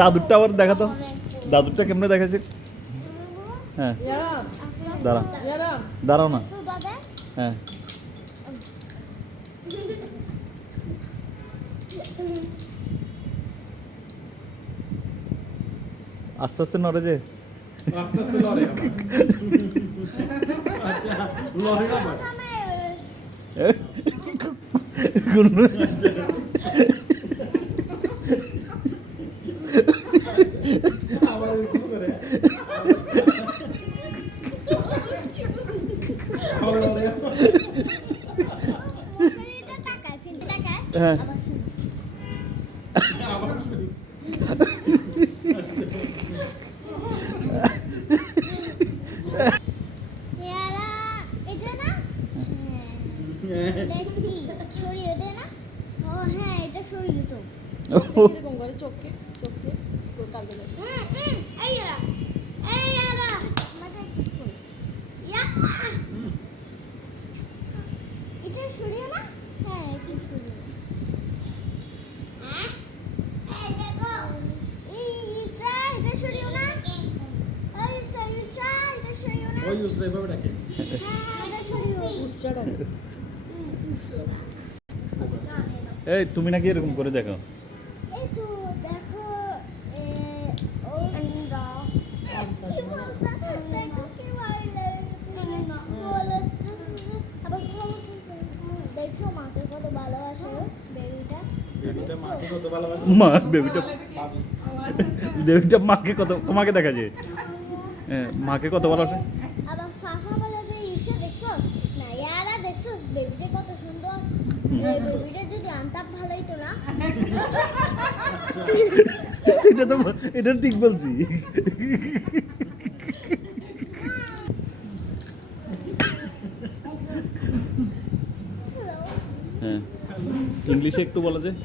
দাদুরটা আবার দেখা তো, দাদুরটা কেমনে দেখাচ্ছে। হ্যাঁ দাঁড়া, দাঁড়াও না। হ্যাঁ আস্তে আস্তে নড়ে যে, আস্তে আস্তে লড়ে। আচ্ছা লড়ে আবার। হ্যাঁ এই তুমি নাকি এরকম করে দেখো। মা বেবিটা, বেবিটা মাকে কত, তোমাকে দেখা যায় মাকে কত ভালোবাসে। এটা তো, এটা ঠিক বলছি। হ্যাঁ ইংলিশে একটু বলা যায়।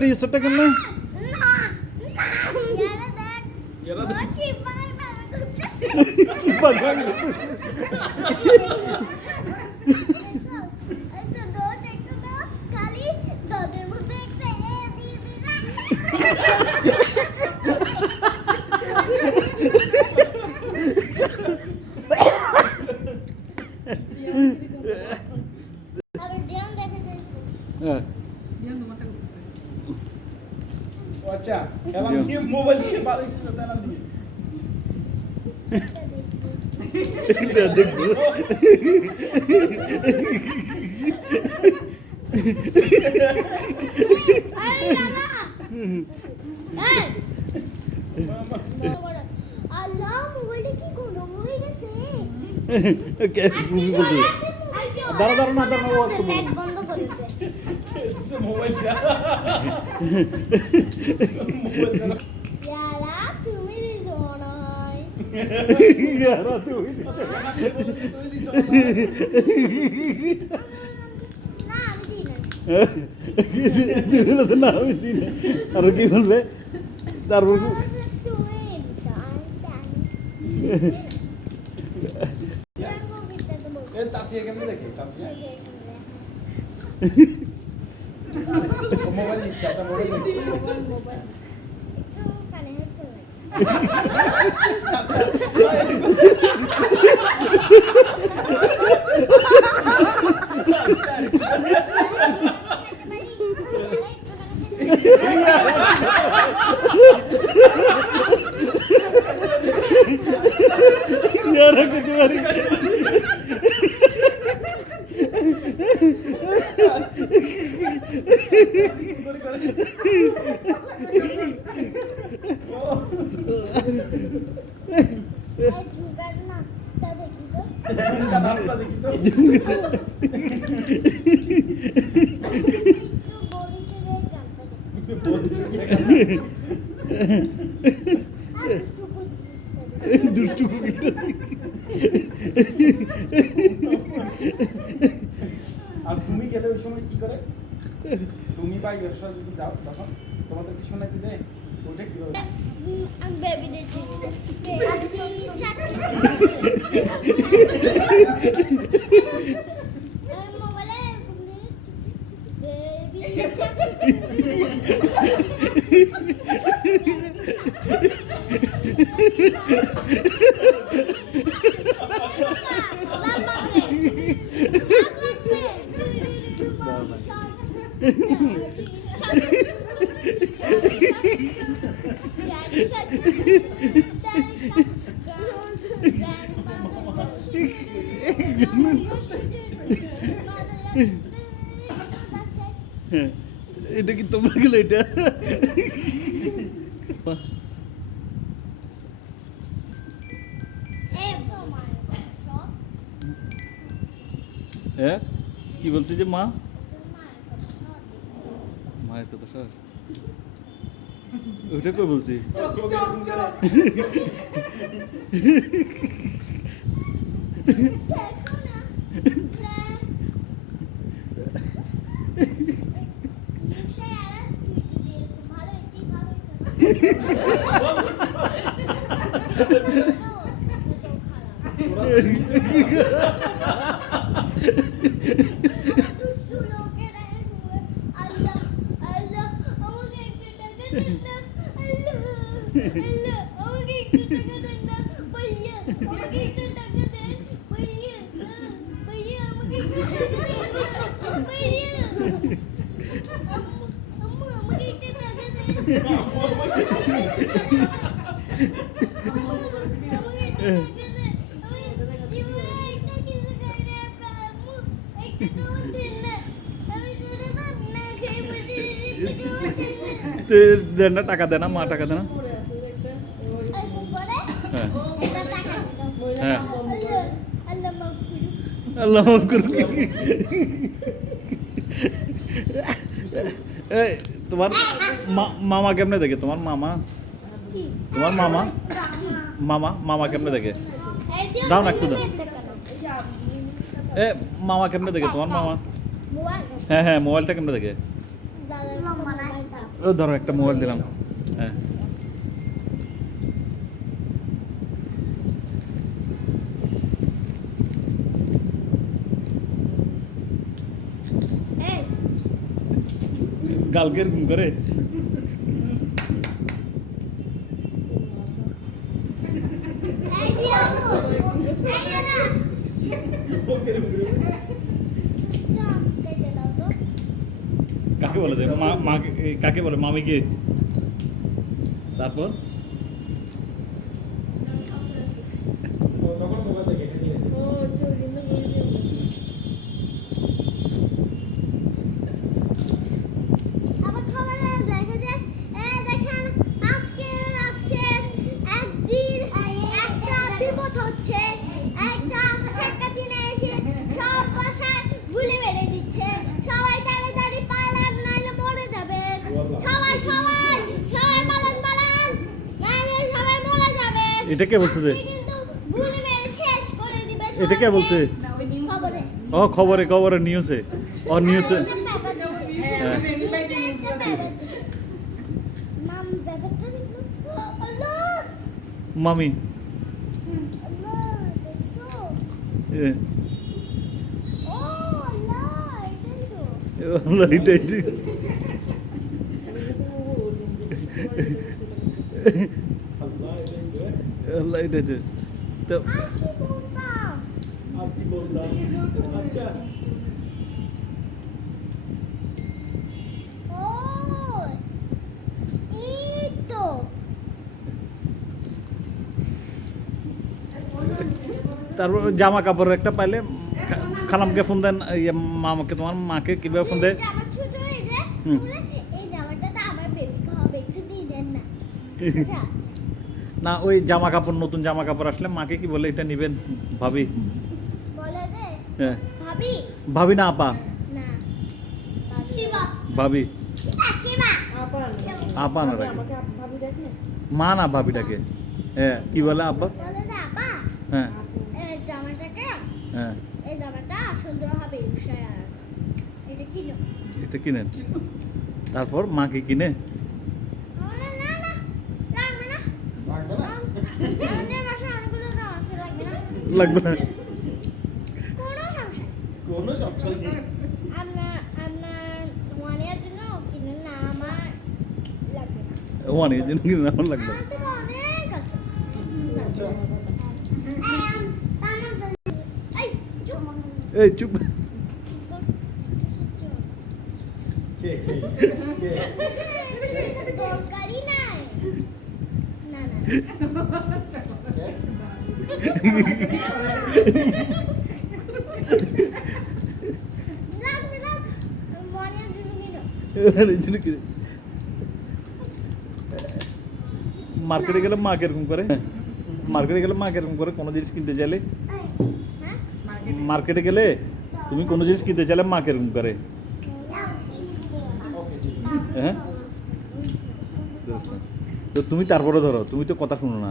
টিশার্টটা কেমন? আচ্ছা খেলা নিয়ে মোবাইল দিয়ে বালিশ দাঁড়ান দিয়ে এটা দেখো আল্লাহ মোবাইলটা কি গরম হয়ে গেছে। কে তুমি বলছো? দাঁড়া দাঁড়া না দাঁড়া, ও নেট বন্ধ করে দে মোবাইলটা। ইয়ারা তুমি দিছো মনে হয়। ইয়ারা তুমি দিছো না আমি দিই না। তুমি বলছো না আমি দিই না, আর কি বলবে তারপর? তুমি দিছো আমি চাষি কেমন দেখে চাষি মোবাইল নিচ্ছে। আচ্ছা মোবাইল একটু কানে হেডফোন यार कितनी बारी নামটা দেখি তো। একটু বড়ি থেকে জানতে দুষ্টু কুকুরটা আর তুমি গেলে ওই সময় কি করে? তুমি বা ব্যবসা যদি যাও তখন তোমাদের কি শোনাইতে দেয়? ওটা কি হবে? আমি বেবি দিচ্ছি মোবাইলে হ্যাঁ, এটা কি তোমরা গেলে এটা হ্যাঁ কি বলছি যে মা মায়ের কথা স্যার ওইটা কই বলছি দেন না টাকা দেনা মা টাকা দেনা হ্যাঁ হ্যাঁ আল্লাহ মাফ করুন এই তোমার মামা কেমনে দেখে তোমার মামা মামা কেমনে দেখে দাও না একটু দাও এ মামা কেমনে দেখে তোমার মামা হ্যাঁ হ্যাঁ মোবাইলটা কেমনে দেখে ও ধরো একটা মোবাইল দিলাম হ্যাঁ কালকে এরকম করে কাকে বলে দেয় মা কাকে বলে মামিকে তারপর তখন মোবাইল দেখে এটা কে বলছে যে এটা কে বলছে ও খবরে নিউজে ও নিউজে হ্যাঁ মামি এটাই আল্লাহ এটাই তো আর কি বললাম আচ্ছা তারপর জামা কাপড়ের একটা পাইলে খালামকে ফোন দেন মামাকে তোমার মাকে কিভাবে ফোন দেয় না ওই জামা কাপড় নতুন জামা কাপড় আসলে মাকে কি বলে এটা নিবেন ভাবি হ্যাঁ ভাবি ভাবি না আপা না শিবা ভাবি শিবা শিবা আপা আপা না আপনি ডাকে আমাকে ভাবি ডাকে? মা না ভাবি ডাকে হ্যাঁ কি বলে আব্বা বলে যে আপা হ্যাঁ আপু। এই জামাটাকে হ্যাঁ এই জামাটা সুন্দর হবে উষায় আর এটা কিনো এটা কিনেন তারপর মাকে কিনে বলে না না লাগবে না লাগবে না আমাদের বাসায় অনেকগুলো জামা আছে লাগবে না লাগবে না কোনো সমস্যা নেই। কোনো সমস্যা নেই আপনার ওয়ান ইয়ার জন্য কিনেন না আমার লাগবে না অনেক জন্য কিনে আমার লাগবে আমার থেকে অনেক আছে আচ্ছা এই চুপ এই চুপ কে কে কে তরকারি নাই না না কে? লাগবে না ওয়ান ইয়ার জন্য কিনো এই জন্য কিনে মার্কেটে গেলে মা কিরকম করে মার্কেটে গেলে মা কিরকম করে কোনো জিনিস কিনতে চাইলে হ্যাঁ মার্কেটে গেলে তুমি কোনো জিনিস কিনতে চাইলে মা কিরকম করে ওকে ঠিক আছে হ্যাঁ তো তুমি তারপরে ধরো তুমি তো কথা শুনো না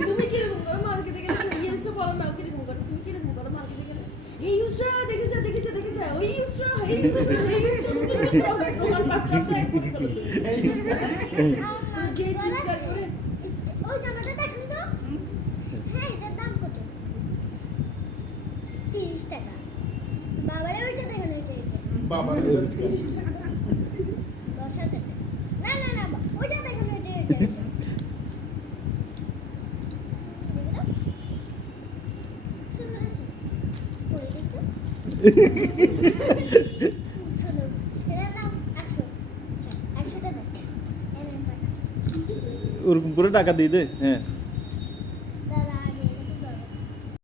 তুমি কিরকম করো মার্কেটে গেলে? ইউসরা বলো না কিরকম করো, তুমি কিরকম করো মার্কেটে গেলে? এই ইউসরা দেখেছে ওই ইউসরা এই ইউসরা তোমার বাচ্চাটা একদম করে দেবে। যে চিৎকার করে ওই জামাটা দেখুন তো হ্যাঁ এটার দাম কত 30 টাকা বাবারে ওইটা দেখুন ওইটা বাবা 10,000 টাকা না না না ওইটা দেখুন ওইটা সুন্দর আছে পরে দেখো সুন্দর এটার দাম 100 100 টাকা এনেন টাকা ওরকম করে টাকা দিয়ে দে হ্যাঁ